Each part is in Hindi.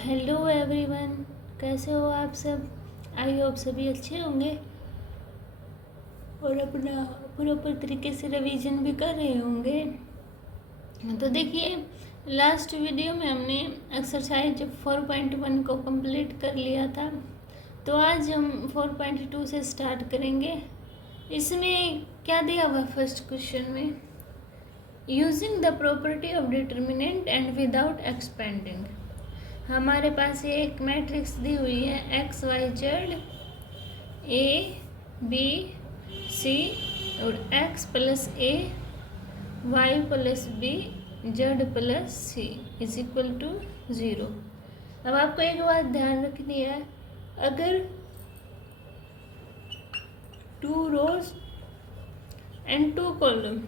हेलो एवरीवन, कैसे हो आप सब। आई होप सभी अच्छे होंगे और अपना प्रॉपर तरीके से रिवीजन भी कर रहे होंगे। तो देखिए, लास्ट वीडियो में हमने एक्सरसाइज 4.1 को कंप्लीट कर लिया था। तो आज हम 4.2 से स्टार्ट करेंगे। इसमें क्या दिया हुआ फर्स्ट क्वेश्चन में, using the property of determinant and without expanding. हमारे पास ये एक मैट्रिक्स दी हुई है X Y Z A B C और X plus A Y plus B Z plus C is equal to 0। अब आपको एक बात ध्यान रखनी है, अगर 2 रोज एंड 2 कॉलम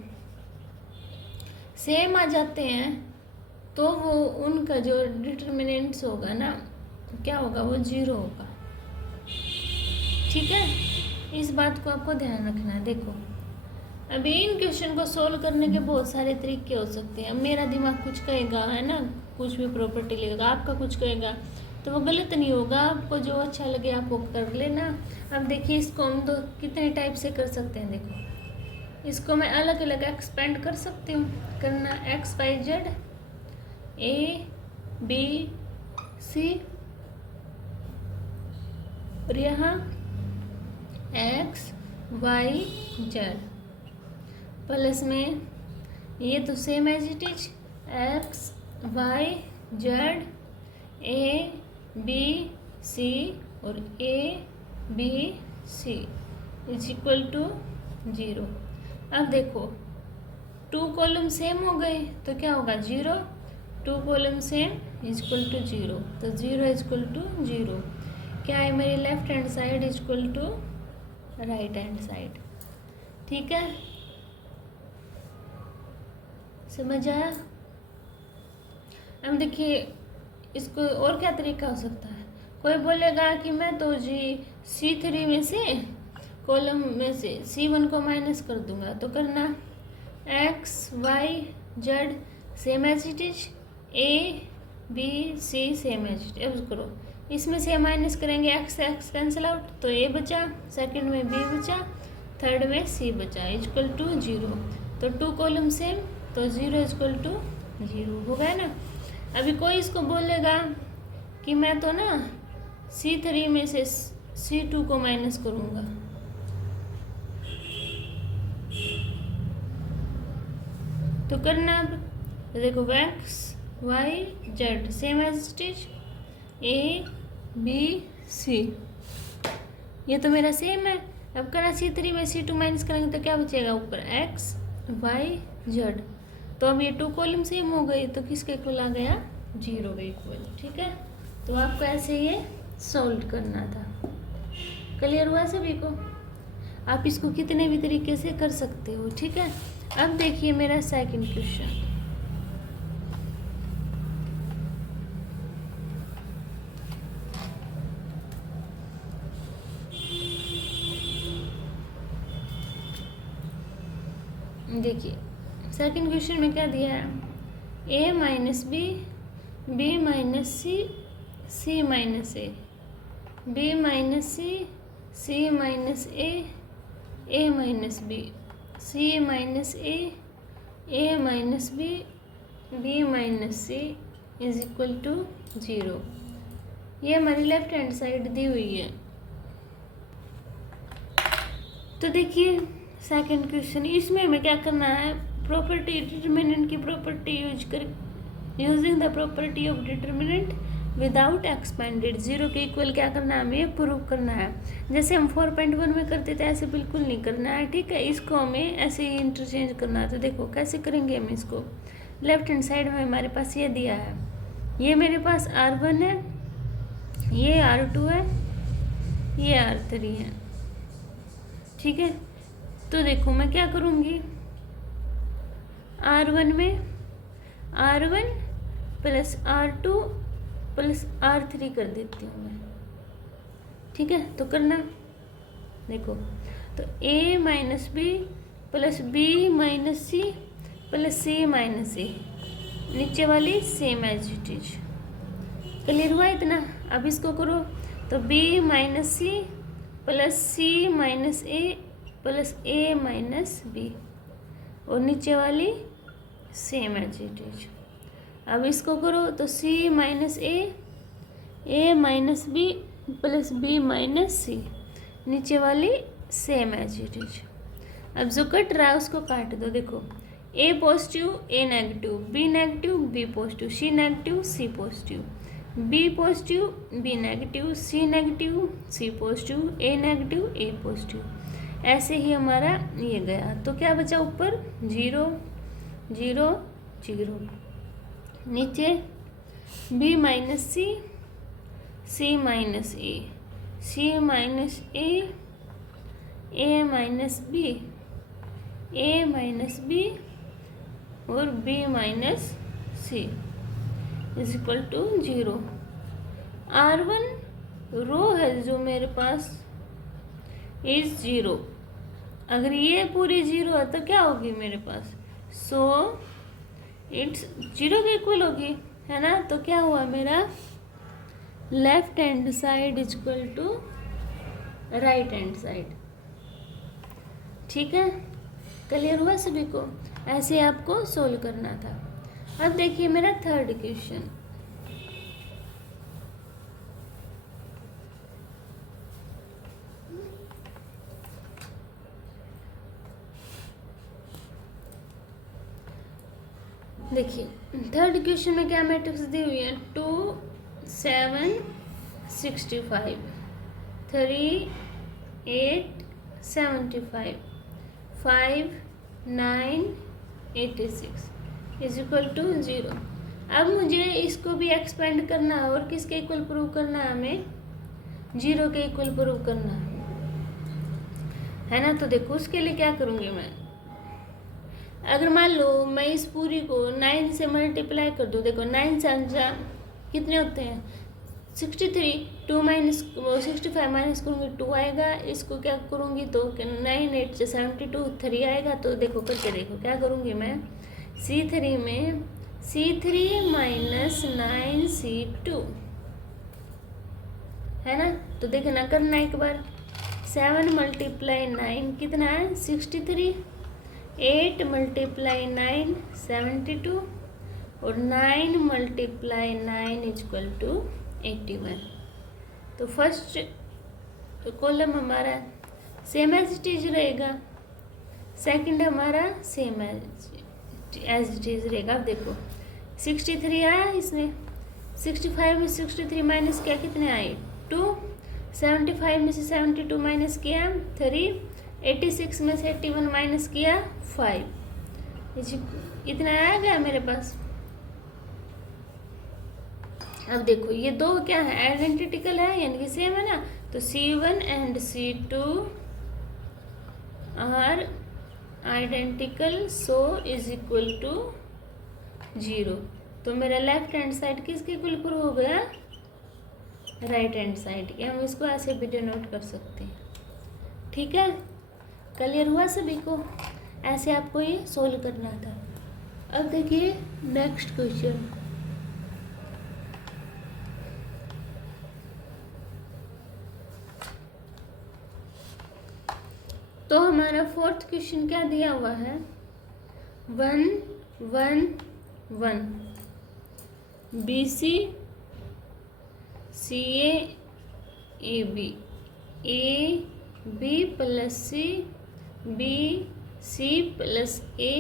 सेम आ जाते हैं तो वो उनका जो डिटर्मिनेंट्स होगा ना, क्या होगा, वो 0 होगा। ठीक है, इस बात को आपको ध्यान रखना है। देखो, अभी इन क्वेश्चन को सोल्व करने के बहुत सारे तरीके हो सकते हैं। अब मेरा दिमाग कुछ कहेगा, है ना, कुछ भी प्रॉपर्टी लेगा, आपका कुछ कहेगा, तो वो गलत नहीं होगा। आपको जो अच्छा लगे आप वो कर लेना। अब देखिए, इसको हम तो कितने टाइप से कर सकते हैं। देखो, इसको मैं अलग अलग एक्सपेंड कर सकती हूँ। करना X Y Z A B C और यहाँ एक्स वाई जेड प्लस में ये तो same as it is X Y Z A B C और A B C is equal to 0। अब देखो, 2 कॉलम सेम हो गए तो क्या होगा, 0। 2 column same is equal to 0, तो 0 इज इक्वल टू 0 क्या है, मेरी left hand side is equal to right hand side. ठीक है, समझ आया। अब देखिए, इसको और क्या तरीका हो सकता है। कोई बोलेगा कि मैं तो जी C3 में से कॉलम में से C1 को माइनस कर दूंगा। तो करना X Y Z same as it is A B C same as it. अब करो, इसमें से माइनस करेंगे, एक्स एक्स कैंसिल आउट, तो ए बचा, सेकंड में बी बचा, थर्ड में सी बचा, इक्वल टू 0। तो 2 कॉलम सेम, तो 0 इक्वल टू 0 हो गया ना। अभी कोई इसको बोलेगा कि मैं तो ना C3 में से C2 को माइनस करूँगा। तो करना, अब देखो, X Y Z same as it is A B C, ये तो मेरा सेम है। अब करना C3 में C2 माइनस करेंगे तो क्या बचेगा, ऊपर एक्स वाई जेड। तो अब ये 2 कॉलम सेम हो गई, तो किसके इक्वल आ गया, 0 के इक्वल। ठीक है, तो आपको ऐसे ये सॉल्व करना था। क्लियर हुआ सभी को। आप इसको कितने भी तरीके से कर सकते हो। ठीक है, अब देखिए मेरा सेकंड क्वेश्चन। देखिए, सेकंड क्वेश्चन में क्या दिया है, a minus B B minus C C minus A B minus C minus A minus B C minus A minus B minus C is equal to 0। ये हमारी लेफ्ट हैंड साइड दी हुई है। तो देखिए, सेकंड क्वेश्चन, इसमें हमें क्या करना है, प्रॉपर्टी डिटर्मिनेंट की property using the property of determinant without expanded 0 के इक्वल क्या करना है, हमें प्रूव करना है। जैसे हम 4.1 में करते थे ऐसे बिल्कुल नहीं करना है। ठीक है, इसको हमें ऐसे ही इंटरचेंज करना है। तो देखो कैसे करेंगे हम इसको। लेफ्ट हैंड साइड में हमारे पास ये दिया है, ये मेरे पास R1 है, ये R2 है, ये R3 है। ठीक है, तो देखो मैं क्या करूँगी, R1 में R1 plus R2 plus R3 कर देती हूँ मैं। ठीक है, तो करना, देखो, तो A minus B plus B minus C plus C minus A, नीचे वाली same as it is. Clear हुआ इतना? अब इसको करो तो B minus C plus C minus A plus A minus B, और नीचे वाली सेम एज इट इज। अब इसको करो तो C minus A minus B plus B minus C, नीचे वाली सेम एज इट इज। अब जो कट रहा है उसको काट दो। देखो A positive A negative, B negative B positive, C negative C positive, B positive B negative, C negative C positive, A negative A positive. ऐसे ही हमारा ये गया, तो क्या बचा ऊपर 0 0 0, नीचे B minus C minus A, C minus A minus B, A minus B और B minus C is equal to 0। R1 row है जो मेरे पास इज 0। अगर ये पूरी 0 है तो क्या होगी मेरे पास? सो इट्स 0 के इक्वल होगी, है ना? तो क्या हुआ मेरा? Left hand side is equal to right hand side. ठीक है, क्लियर हुआ सभी को? ऐसे आपको सोल्व करना था। अब देखिए मेरा थर्ड क्वेश्चन। देखिए थर्ड क्वेश्चन में क्या मैट्रिक्स दी हुई है? 2 7 65, 3 8 75, 5 9 86 इज इक्वल टू 0। अब मुझे इसको भी एक्सपेंड करना है, और किसके इक्वल प्रूव करना है? हमें 0 के इक्वल प्रूव करना है ना? तो देखो उसके लिए क्या करूँगी मैं। अगर मान लो मैं इस पूरी को 9 से मल्टीप्लाई कर दूँ। देखो 9 से कितने होते हैं? 63, 2 माइनस 65 माइनस करूँगी 2 आएगा। इसको क्या करूँगी तो 9 8 से 72 3 आएगा। तो देखो करके देखो क्या करूँगी मैं। C3 में C3 माइनस 9C2 है ना? तो देखना करना एक बार। 7 मल्टीप्लाई 9 कितना है? 63, 8 मल्टीप्लाई 9 72, और 9 मल्टीप्लाई 9 इज इक्वल टू 81। तो फर्स्ट कॉलम हमारा सेम एज इट इज रहेगा, सेकंड हमारा सेम एज इट इज रहेगा। अब देखो 63 आया इसमें, 65 में 63 माइनस किया कितने आए? 2, 75 में से 72 माइनस किया 3, 86 में से 81 माइनस किया 5, इतना आ गया मेरे पास। अब देखो ये दो क्या है? आइडेंटिकल है, यानी कि सेम है ना? तो C1 and C2 are identical, so is equal to 0। तो मेरा लेफ्ट हैंड साइड किसके इक्वल प्रूव हो गया? राइट हैंड साइड के। हम इसको ऐसे भी डिनोट कर सकते हैं। ठीक है, क्लियर हुआ सभी को? ऐसे आपको ये सोल्व करना था। अब देखिए नेक्स्ट क्वेश्चन। तो हमारा फोर्थ क्वेश्चन क्या दिया हुआ है? 1 1 1 BC CA AB AB plus C BC plus A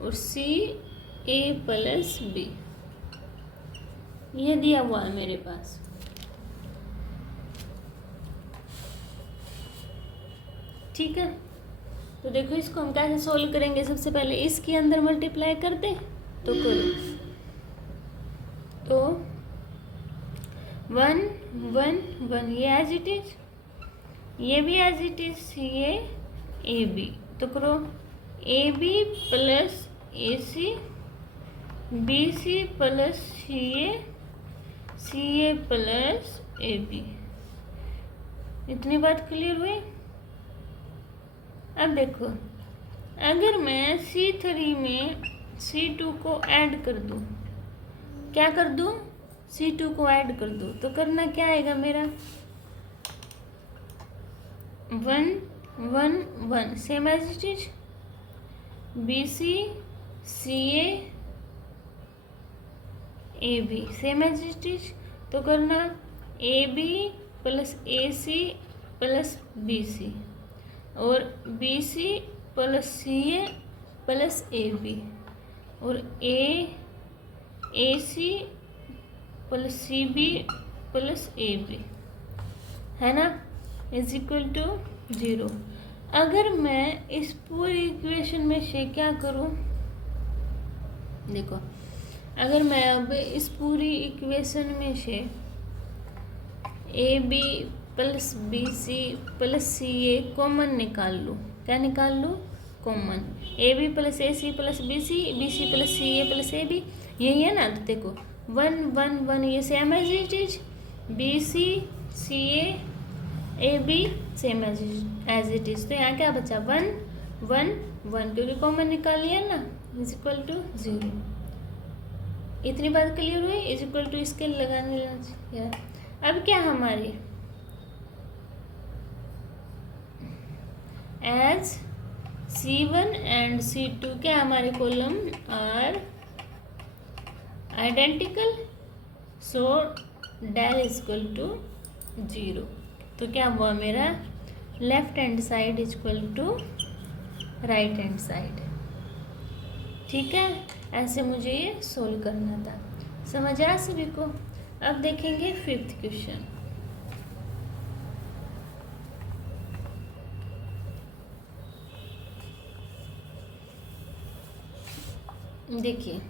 और CA प्लस B, ये दिया हुआ है मेरे पास। ठीक है, तो देखो इसको हम कैसे सोल्व करेंगे। सबसे पहले इसके अंदर मल्टीप्लाई कर दे तो करो। तो 1 1 1 ये एज इट इज, ये भी एज इट इज, ये AB। तो करो AB plus AC BC plus CA plus AB। इतनी बात क्लियर हुई? अब देखो अगर मैं C3 में C2 को ऐड कर दूं, क्या कर दूं? C2 को ऐड कर दो, तो करना क्या आएगा मेरा 1 1 1 same as it is BC CA AB same as it is, तो करना AB plus AC plus BC और BC plus CA plus AB और AC plus CB plus AB है ना, इज इक्वल टू 0। अगर मैं इस पूरी इक्वेशन में से क्या करूं, देखो अगर मैं अब इस पूरी इक्वेशन में से AB plus BC plus CA common निकाल लूँ, क्या निकाल लूँ common, AB plus AC plus BC BC plus CA plus AB यही है ना, तो देखो 1 1 1 ये same as it is BC CA AB same as it is, तो यहाँ क्या बचा 1 1 1 क्योंकि कॉमन निकाल लिया ना, इज इक्वल टू 0। इतनी बात क्लियर हुई, इज इक्वल टू इसके लगाने यार। अब क्या हमारी एज C1 एंड C2 क्या हमारे column are identical, so del is equal to 0। तो क्या हुआ मेरा left hand side is equal to right hand side. ठीक है, ऐसे मुझे ये सोल्व करना था, समझ आया सभी को। अब देखेंगे 5th क्वेश्चन। देखिए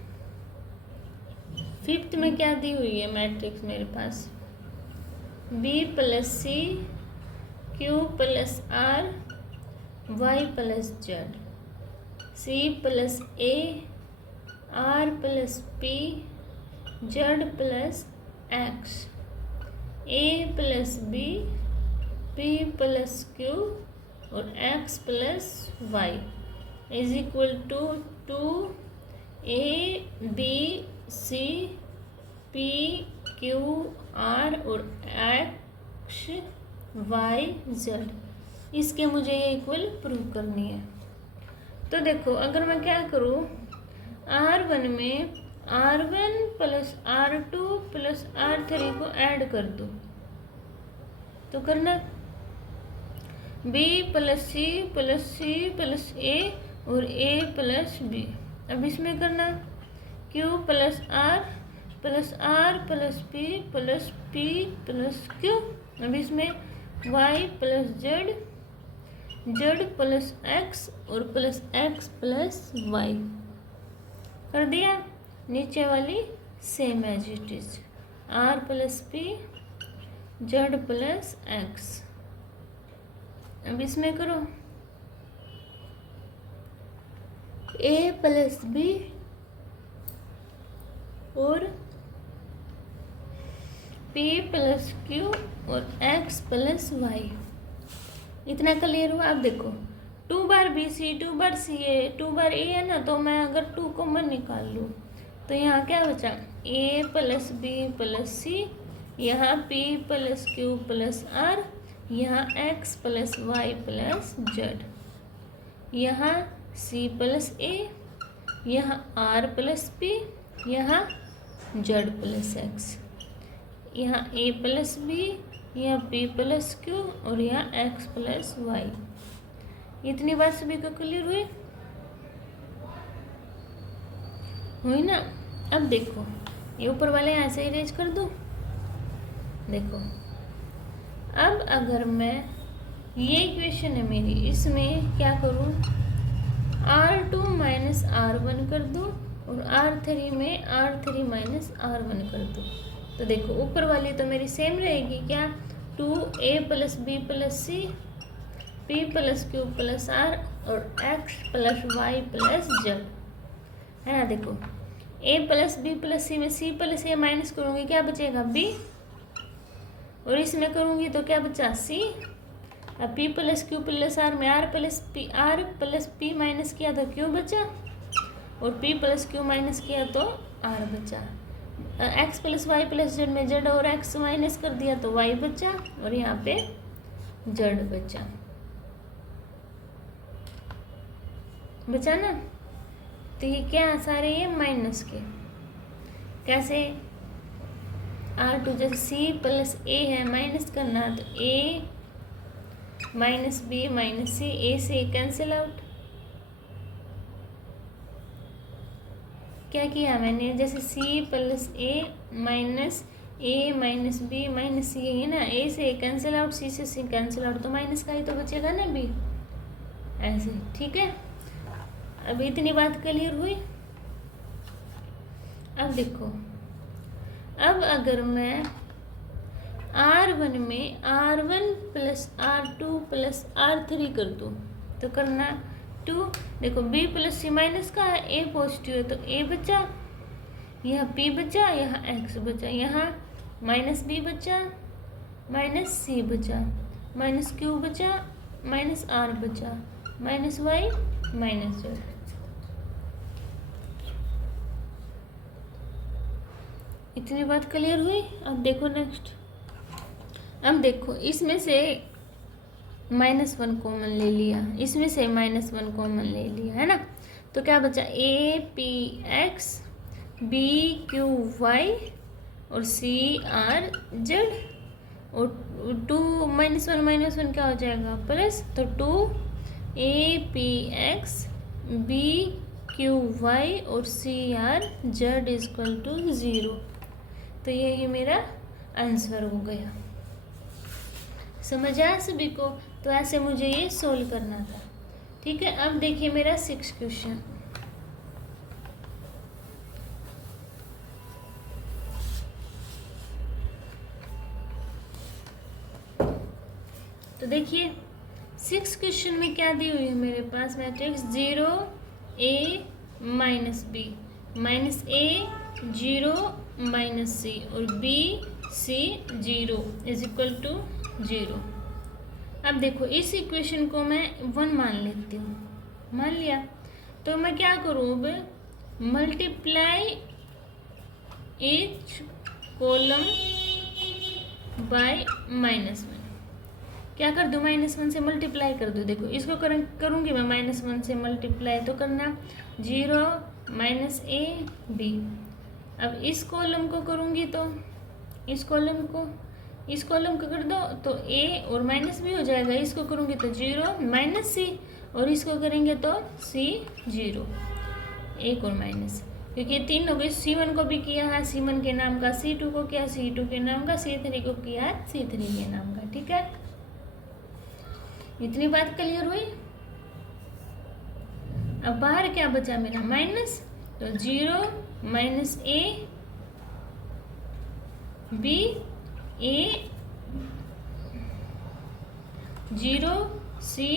5th में क्या दी हुई है मैट्रिक्स मेरे पास, B plus C Q plus R Y plus Z, C plus A R plus P Z plus X, A plus B P plus Q और X plus Y is equal to 2 A B C P Q R और X Y Z, इसके मुझे ये इक्वल प्रूव करनी है। तो देखो अगर मैं क्या करूँ R1 में R1 plus R2 plus R3 को ऐड कर दूँ, तो करना B plus C plus C plus A और A प्लस B। अब इसमें करना Q plus R plus R plus P plus P plus Q। अब इसमें Y plus Z Z plus X और प्लस X प्लस Y कर दिया। नीचे वाली same as it is R plus P Z plus X। अब इसमें करो A प्लस B और P प्लस Q और X प्लस Y। इतना क्लियर हुआ। अब देखो 2 बार BC 2 bar CA 2 bar A है ना, तो मैं अगर 2 कॉमन निकाल लूँ तो यहाँ क्या बचा A plus B plus C, यहाँ P plus Q plus R, यहाँ X plus Y plus Z, यहाँ C प्लस A, यहाँ R प्लस P, यहाँ Z प्लस X, यहाँ A प्लस B, यहाँ P प्लस Q और यहाँ X प्लस Y। इतनी बात सभी को क्लियर हुई ना। अब देखो ये ऊपर वाले यहाँ से इरेज कर दूँ। देखो अब अगर मैं ये इक्वेशन है मेरी, इसमें क्या करूँ R2 माइनस R1 कर दूँ और R3 में R3 माइनस R1 कर दूँ। तो देखो ऊपर वाली तो मेरी सेम रहेगी क्या 2A plus B plus C P plus Q plus R और X plus Y plus Z है ना। देखो A plus B plus C में C प्लस A माइनस करूँगी क्या बचेगा B, और इसमें करूँगी तो क्या बचा C। अब P plus Q plus R में R प्लस P माइनस किया तो Q बचा और P प्लस Q माइनस किया तो R बचा। X plus Y plus Z में जेड और एक्स माइनस कर दिया तो वाई बचा और यहाँ पे जेड बचा ना। तो ये क्या सारे ये माइनस के कैसे R2 जैसे सी प्लस ए है माइनस करना तो ए माइनस बी माइनस सी, ए से कैंसिल आउट। क्या किया मैंने, जैसे C plus A minus B minus सी है ना, ए से कैंसिल आउट, सी से सी कैंसिल आउट तो माइनस का ही तो बचेगा ना बी, ऐसे। ठीक है, अब इतनी बात क्लियर हुई। अब देखो, अब अगर मैं R1 में R1 plus R2 plus R3 कर दूँ तो करना 2। देखो B प्लस सी माइनस का है, A पॉजिटिव है तो A बचा, यहाँ P बचा, यहाँ X बचा, यहाँ माइनस B बचा, माइनस C बचा, माइनस Q बचा, माइनस R बचा, माइनस Y माइनस Z। इतनी बात क्लियर हुई। अब देखो नेक्स्ट, अब देखो इसमें से -1 कॉमन ले लिया, इसमें से -1 कॉमन ले लिया है ना, तो क्या बचा A P x B Q Y और सी आर जेड और 2 -1 क्या हो जाएगा प्लस, तो 2 a P x B Q Y और सी आर जेड इजक्वल टू 0। तो ये मेरा आंसर हो गया। समझ आया सभी को? तो ऐसे मुझे ये सोल्व करना था। ठीक है, अब देखिए मेरा 6 क्वेश्चन। तो देखिए 6 क्वेश्चन में क्या दी हुई है मेरे पास matrix 0 a minus B minus a 0 minus c और b C 0 is equal to 0। अब देखो इस इक्वेशन को मैं 1 मान लेती हूँ, मान लिया, तो मैं क्या करूँ अब मल्टीप्लाई ईच कॉलम बाय -1। क्या कर दूँ, -1 से मल्टीप्लाई कर दूँ। देखो इसको करूँगी मैं -1 से मल्टीप्लाई, तो करना 0 माइनस ए बी। अब इस कॉलम को करूँगी तो इस कॉलम को कर दो तो ए और माइनस भी हो जाएगा, इसको करूँगी तो 0 माइनस सी और इसको करेंगे तो सी 0, एक और माइनस, क्योंकि 3 हो गए। C1 को भी किया है C1 के नाम का, C2 को किया C2 के नाम का, C3 को किया है C3 के नाम का। ठीक है, इतनी बात क्लियर हुई। अब बाहर क्या बचा मेरा माइनस, तो 0 minus A b a 0 C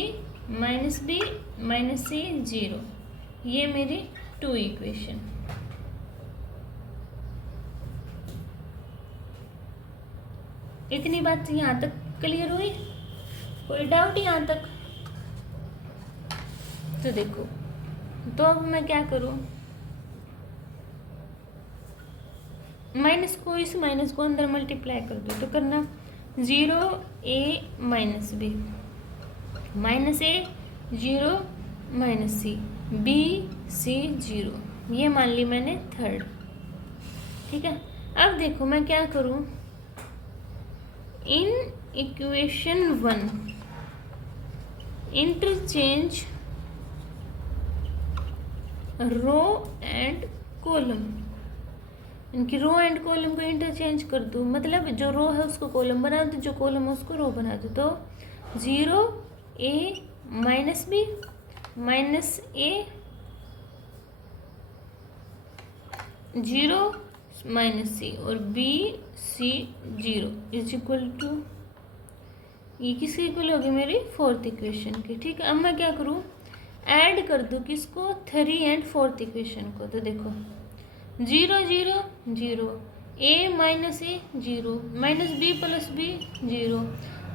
minus B minus सी 0। ये मेरी 2 इक्वेशन। इतनी बात यहाँ तक क्लियर हुई? कोई डाउट यहाँ तक? तो देखो, तो अब मैं क्या करूँ, इस माइनस को अंदर मल्टीप्लाई कर दो, तो करना 0 a minus B minus A 0 minus C B सी 0। ये मान ली मैंने थर्ड। ठीक है, अब देखो मैं क्या करूँ, इन equation 1 interchange row and column, इनकी रो एंड कॉलम को इंटरचेंज कर दूँ, मतलब जो रो है उसको कॉलम बना दो, जो कॉलम है उसको रो बना दो। तो 0 a minus B minus A 0 minus c और b C 0 is equal to, ये किसकी इक्वल होगी, मेरी 4th इक्वेशन की। ठीक है, अब मैं क्या करूँ, ऐड कर दूँ किसको, 3 एंड 4th इक्वेशन को। तो देखो 0 0 0 a minus A 0 minus B plus B 0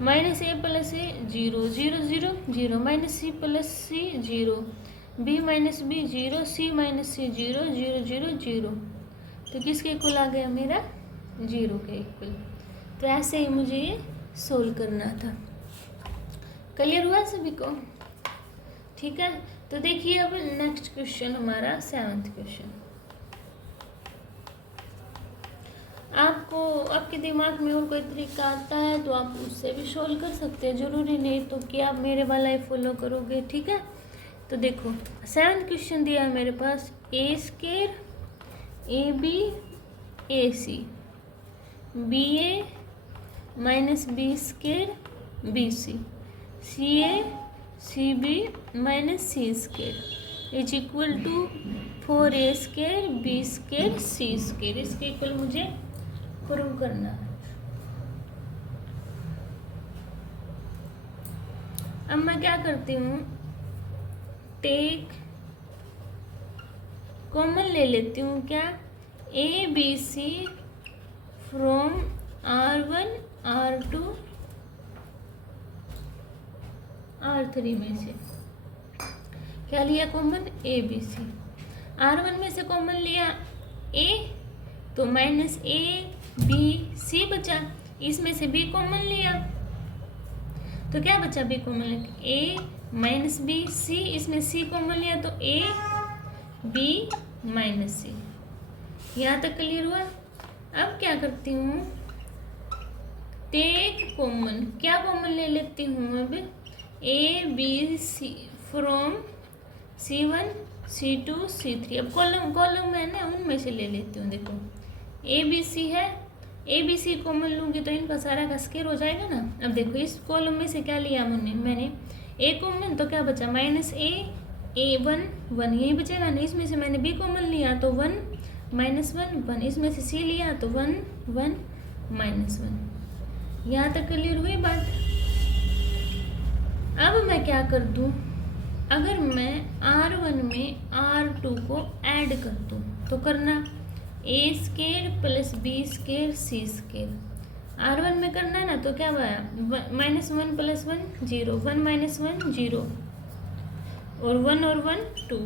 minus A plus A 0 0 0 0 minus C plus C 0 B minus B 0 C minus सी 0 0 0 0 तो किसके इक्वल आ गया मेरा 0 के इक्वल। तो ऐसे ही मुझे ये सोल्व करना था। क्लियर हुआ सभी को? ठीक है, तो देखिए अब नेक्स्ट क्वेश्चन हमारा 7th क्वेश्चन। आपको आपके दिमाग में और कोई तरीका आता है तो आप उससे भी सोल्व कर सकते हैं, जरूरी नहीं तो कि आप मेरे वाला ही फॉलो करोगे। ठीक है, तो देखो 7th क्वेश्चन दिया है मेरे पास, a square a b a c b A minus b square b c c a c b minus c square is equal to 4a square B square C square. इसके इक्वल मुझे प्रूव करना है। अब मैं क्या करती हूँ, टेक कॉमन ले लेती हूँ क्या, ए B C from R1 R2 R3 में से क्या लिया कॉमन, ए बी सी। R1 में से कॉमन लिया a, तो माइनस ए बी सी बचा, इसमें से b कॉमन लिया तो क्या बचा, b कॉमन लिया a माइनस बी सी, इसमें c कॉमन लिया तो a b माइनस सी। यहाँ तक क्लियर हुआ? अब क्या करती हूँ, टेक कॉमन, क्या कॉमन ले लेती हूँ अब, ए B C from C1 C2 C3। अब कॉलम है ना, उनमें से ले लेती हूँ। देखो ए बी सी है, ए बी सी कॉमन लूँगी तो इनका सारा का स्केयर हो जाएगा ना। अब देखो इस कॉलम में से क्या लिया मैंने ए कॉमन, तो क्या बचा माइनस ए 1 यही बचेगा ना। इसमें से मैंने बी कॉमन लिया तो 1 माइनस 1 इसमें से सी लिया तो 1 माइनस 1। यहाँ तक क्लियर हुई बात? अब मैं क्या कर दूँ, अगर मैं R1 में R2 को ऐड कर दूँ तो करना ए स्केयर प्लस बी स्केयर सी स्केयर। R1 में करना है ना, तो क्या हुआ, -1 + 1 0, 1 - 1 0 और 1 और 1 2,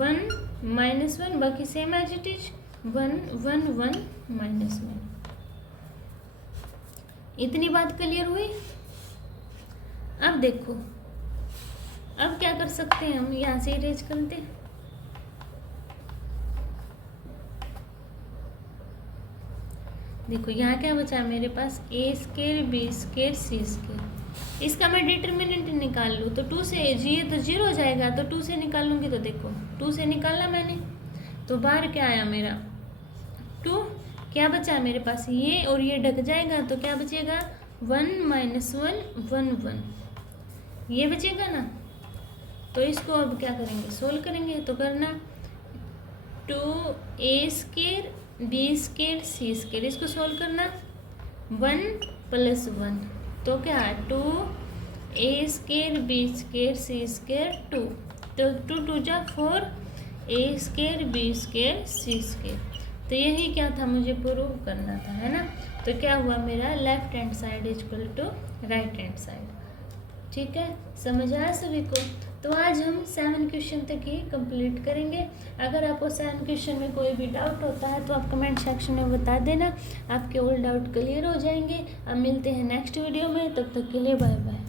1 - 1 बाकी सेम एज इट इज 1 1 1 -1। इतनी बात क्लियर हुई? अब देखो, अब क्या कर सकते हैं हम, यहाँ से इरेज करते हैं। देखो यहाँ क्या बचा मेरे पास, a square B square C square. इसका मैं डिटर्मिनेंट निकाल लूँ तो 2 से जी तो 0 हो जाएगा, तो 2 से निकाल लूँगी तो देखो 2 से निकाला मैंने तो बाहर क्या आया मेरा 2। क्या बचा मेरे पास, ये और ये ढक जाएगा तो क्या बचेगा 1 - 1 1 1 ये बचेगा ना। तो इसको अब क्या करेंगे, सोल्व करेंगे। तो करना 2a स्केयर बी स्केयर सी स्केयर, इसको सोल्व करना 1 + 1 तो क्या है 2a स्केयर बी स्केयर सी स्केयर 2, तो 2 2 जा 4 a square B square C square. तो यही क्या था, मुझे प्रूव करना था, है ना। तो क्या हुआ मेरा, left hand side equal to right hand side. ठीक है, समझ आया सभी को? तो आज हम 7 क्वेश्चन तक ही कंप्लीट करेंगे। अगर आपको 7 क्वेश्चन में कोई भी डाउट होता है तो आप कमेंट सेक्शन में बता देना, आपके ऑल डाउट क्लियर हो जाएंगे। अब मिलते हैं नेक्स्ट वीडियो में, तब तक के लिए बाय बाय।